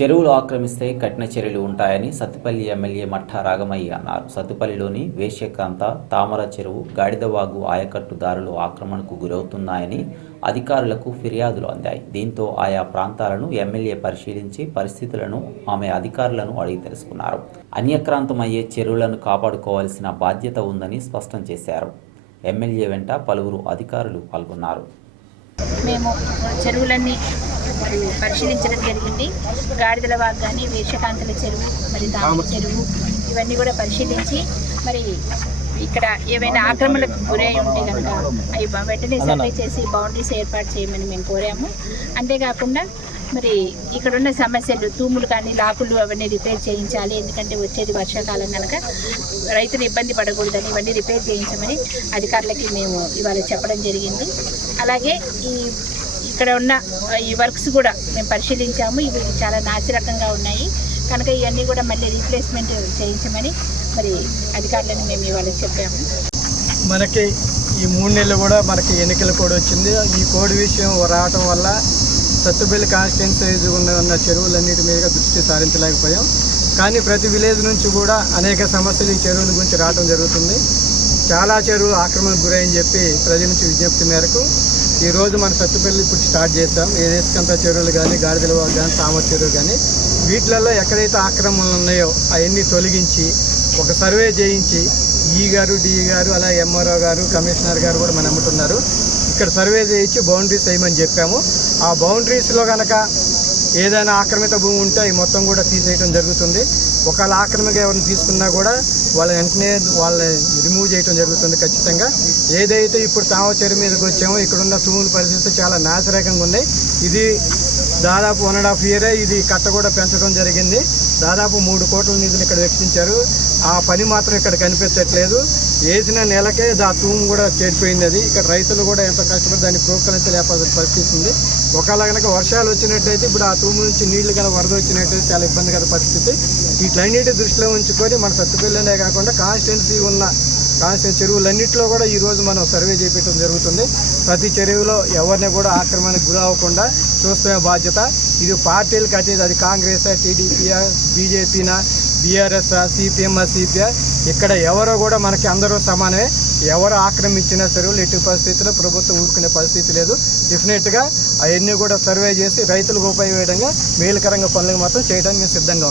చెరువులు ఆక్రమిస్తే కఠిన చర్యలు ఉంటాయని సత్తుపల్లి ఎమ్మెల్యే మట్టా రాగమయ్య అన్నారు. సత్తుపల్లిలోని వేశ్యకాంత తామర చెరువు గాడిదవాగు ఆయకట్టు దారులు ఆక్రమణకు గురవుతున్నాయని అధికారులకు ఫిర్యాదులు అందాయి. దీంతో ఆయా ప్రాంతాలను ఎమ్మెల్యే పరిశీలించి పరిస్థితులను ఆమె అధికారులను అడిగి తెలుసుకున్నారు. అన్యక్రాంతమయ్యే చెరువులను కాపాడుకోవాల్సిన బాధ్యత ఉందని స్పష్టం చేశారు. ఎమ్మెల్యే వెంట పలువురు అధికారులు పాల్గొన్నారు. మేము చెరువులన్నీ మరి పరిశీలించడం జరిగింది. గాడిదల వాగ్గాని కానీ వేషకాంతల చెరువు మరి తామర చెరువు ఇవన్నీ కూడా పరిశీలించి మరి ఇక్కడ ఏవైనా ఆక్రమణలకు గురై ఉంటే కనుక అవి వెంటనే సర్వే చేసి బౌండరీస్ ఏర్పాటు చేయమని మేము కోరాము. అంతేకాకుండా మరి ఇక్కడ ఉన్న సమస్యలు తూములు కానీ లాకులు అవన్నీ రిపేర్ చేయించాలి. ఎందుకంటే వచ్చేది వర్షాకాలం కనుక రైతులు ఇబ్బంది పడకూడదని ఇవన్నీ రిపేర్ చేయించమని అధికారులకి మేము ఇవాళ చెప్పడం జరిగింది. అలాగే ఈ ఇక్కడ ఉన్న ఈ వర్క్స్ కూడా మేము పరిశీలించాము. ఇవి చాలా నాసిరకంగా ఉన్నాయి. కనుక ఇవన్నీ కూడా మళ్ళీ రీప్లేస్మెంట్ చేయించమని మరి అధికారులను మేము ఇవాళ చెప్పాము. మనకి ఈ మూడు నెలలు కూడా మనకి ఎన్నికల కోడ్ వచ్చింది. ఈ కోడ్ విషయం రావటం వల్ల సత్తుబెల్లి కాన్స్టిట్యున్సీ ఉన్న ఉన్న చెరువులన్నిటి మీద దృష్టి సారించలేకపోయాం. కానీ ప్రతి విలేజ్ నుంచి కూడా అనేక సమస్యలు ఈ చెరువుల గురించి రావడం జరుగుతుంది. చాలా చెరువులు ఆక్రమణకు గురని చెప్పి ప్రజల నుంచి విజ్ఞప్తి మేరకు ఈరోజు మన సత్తుపల్లి ఇప్పుడు స్టార్ట్ చేస్తాం ఏదేసుకంత చెరువులు కానీ గాడిదల వాగు కానీ తామర చెరువు కానీ వీటిలలో ఎక్కడైతే ఆక్రమణలు ఉన్నాయో అవన్నీ తొలగించి ఒక సర్వే చేయించి ఈ గారు డిఈ గారు అలా ఎంఆర్ఓ గారు కమిషనర్ గారు కూడా మన అమ్ముతున్నారు. ఇక్కడ సర్వే చేయించి బౌండరీస్ వేయమని చెప్పాము. ఆ బౌండరీస్లో కనుక ఏదైనా ఆక్రమిత భూమి ఉంటే అవి మొత్తం కూడా తీసేయడం జరుగుతుంది. ఒకవేళ ఆక్రమిక ఎవరిని తీసుకున్నా కూడా వాళ్ళ వెంటనే వాళ్ళని రిమూవ్ చేయడం జరుగుతుంది ఖచ్చితంగా. ఏదైతే ఇప్పుడు తామచేరు మీదకి వచ్చామో ఇక్కడ ఉన్న తూముల పరిస్థితి చాలా నాశరకంగా ఉన్నాయి ఇది దాదాపు వన్ అండ్ హాఫ్ ఇయరే ఇది కట్ట కూడా పెంచడం జరిగింది. దాదాపు మూడు కోట్ల నిధులు ఇక్కడ వెచ్చించారు. ఆ పని మాత్రం ఇక్కడ కనిపించట్లేదు. వేసిన నెలకే దా తూము కూడా చేరిపోయింది అది. ఇక్కడ రైతులు కూడా ఎంతో కష్టపడి దాన్ని ప్రోత్సహించలేకపోతున్న పరిస్థితి ఉంది. ఒకవేళ కనుక వర్షాలు వచ్చినట్టయితే ఇప్పుడు ఆ తూము నుంచి నీళ్ళు కనుక వరద వచ్చినట్టయితే చాలా ఇబ్బందికర పరిస్థితి. వీటిలన్నిటి దృష్టిలో ఉంచుకొని మన సత్తుపల్లినే కాకుండా కాన్స్టిట్యున్సీ ఉన్న కాన్స్టిట్యూన్ చెరువులన్నింటిలో కూడా ఈరోజు మనం సర్వే చేపించడం జరుగుతుంది. ప్రతి చెరువులో ఎవరిని కూడా ఆక్రమణకు గురి అవ్వకుండా చూస్తున్న బాధ్యత. ఇది పార్టీలకు అతీత. అది కాంగ్రెస్ టీడీపీయా బీజేపీనా బీఆర్ఎస్ సిపిఎం సిపిఆర్ ఇక్కడ ఎవరో కూడా మనకి అందరూ సమానమే. ఎవరు ఆక్రమించిన చెరువులు ఎట్టి పరిస్థితుల్లో ప్రభుత్వం ఊరుకునే పరిస్థితి లేదు. డెఫినెట్గా అవన్నీ కూడా సర్వే చేసి రైతులకు ఉపయోగపడంగా మేలుకరంగా పనులకు మాత్రం చేయడానికి మేము సిద్ధంగా ఉన్నాం.